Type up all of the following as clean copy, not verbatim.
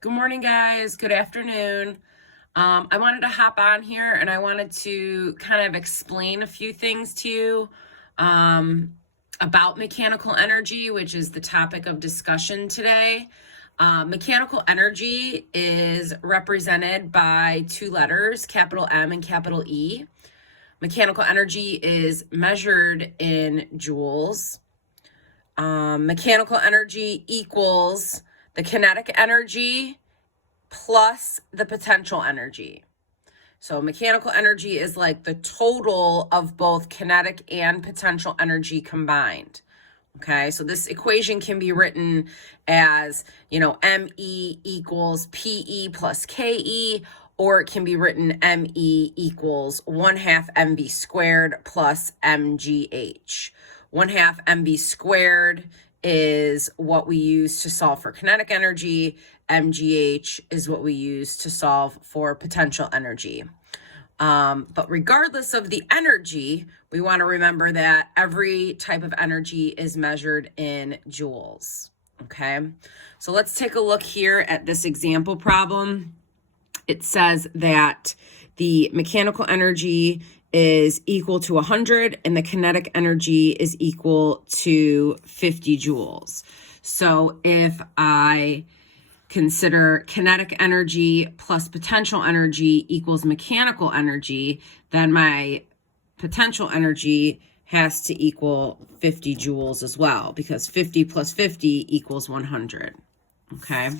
Good morning, guys. Good afternoon. I wanted to hop on here and I wanted to kind of explain a few things to you about mechanical energy, which is the topic of discussion today. Mechanical energy is represented by two letters, capital M and capital E. Mechanical energy is measured in joules. Mechanical energy equals the kinetic energy plus the potential energy. So mechanical energy is like the total of both kinetic and potential energy combined. Okay, so this equation can be written as, ME equals PE plus KE, or it can be written ME equals 1/2 mv squared plus mgh. 1/2 mv squared is what we use to solve for kinetic energy. mgh is what we use to solve for potential energy. But regardless of the energy, we want to remember that every type of energy is measured in joules. Okay, so let's take a look here at this example problem. It says that the mechanical energy is equal to 100 and the kinetic energy is equal to 50 joules. So if I consider kinetic energy plus potential energy equals mechanical energy, then my potential energy has to equal 50 joules as well, because 50 plus 50 equals 100. Okay,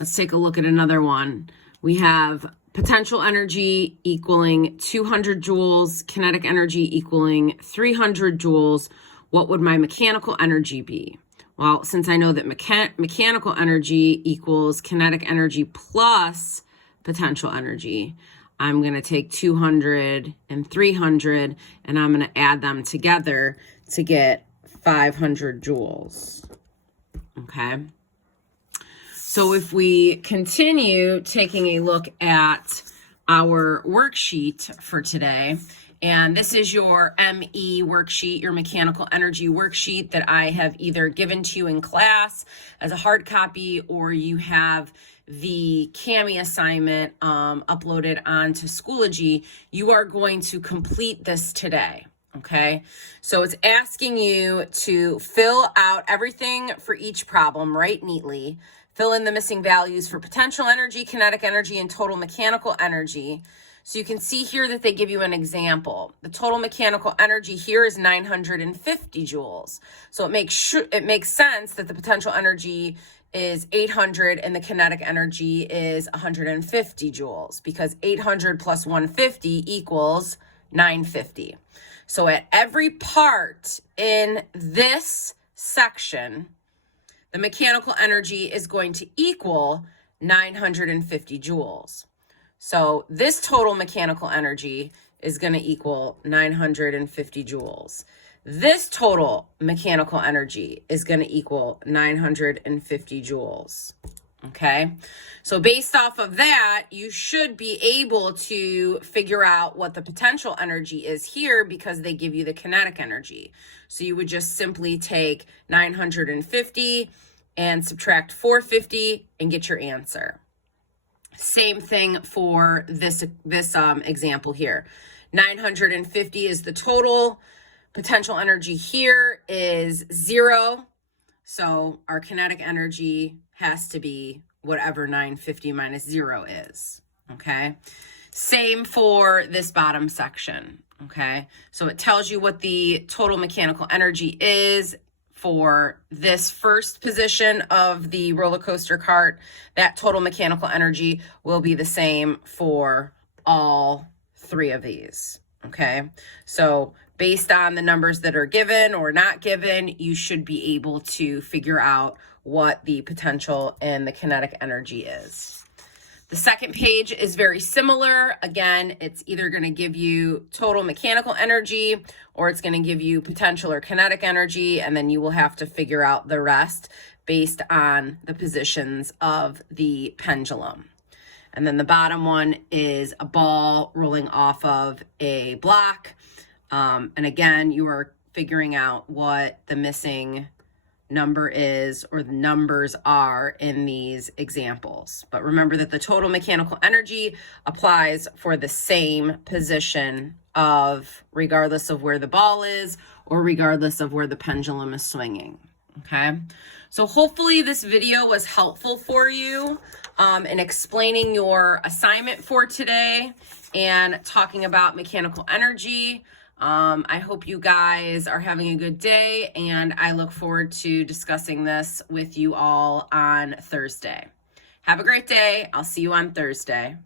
let's take a look at another one. We have potential energy equaling 200 joules, kinetic energy equaling 300 joules. What would my mechanical energy be? Well, since I know that mechanical energy equals kinetic energy plus potential energy, I'm going to take 200 and 300 and I'm going to add them together to get 500 joules. Okay. So if we continue taking a look at our worksheet for today, and this is your ME worksheet, your mechanical energy worksheet that I have either given to you in class as a hard copy, or you have the CAMI assignment uploaded onto Schoology. You are going to complete this today. Okay, so it's asking you to fill out everything for each problem, write neatly, fill in the missing values for potential energy, kinetic energy, and total mechanical energy. So you can see here that they give you an example. The total mechanical energy here is 950 joules. So it makes sense that the potential energy is 800 and the kinetic energy is 150 joules, because 800 plus 150 equals 950. So at every part in this section, the mechanical energy is going to equal 950 joules. So this total mechanical energy is going to equal 950 joules. This total mechanical energy is going to equal 950 joules. Okay, so based off of that, you should be able to figure out what the potential energy is here, because they give you the kinetic energy. So you would just simply take 950 and subtract 450 and get your answer. Same thing for this example here. 950 is the total. Potential energy here is 0. So our kinetic energy has to be whatever 950 minus 0 is. Okay. Same for this bottom section. Okay. So it tells you what the total mechanical energy is for this first position of the roller coaster cart. That total mechanical energy will be the same for all three of these. Okay. So based on the numbers that are given or not given, you should be able to figure out what the potential and the kinetic energy is. The second page is very similar. Again, it's either going to give you total mechanical energy or it's going to give you potential or kinetic energy, and then you will have to figure out the rest based on the positions of the pendulum. And then the bottom one is a ball rolling off of a block. And again, you are figuring out what the missing number is, or the numbers are in these examples. But remember that the total mechanical energy applies for the same position of, regardless of where the ball is or regardless of where the pendulum is swinging. Okay, so hopefully this video was helpful for you in explaining your assignment for today and talking about mechanical energy. I hope you guys are having a good day, and I look forward to discussing this with you all on Thursday. Have a great day. I'll see you on Thursday.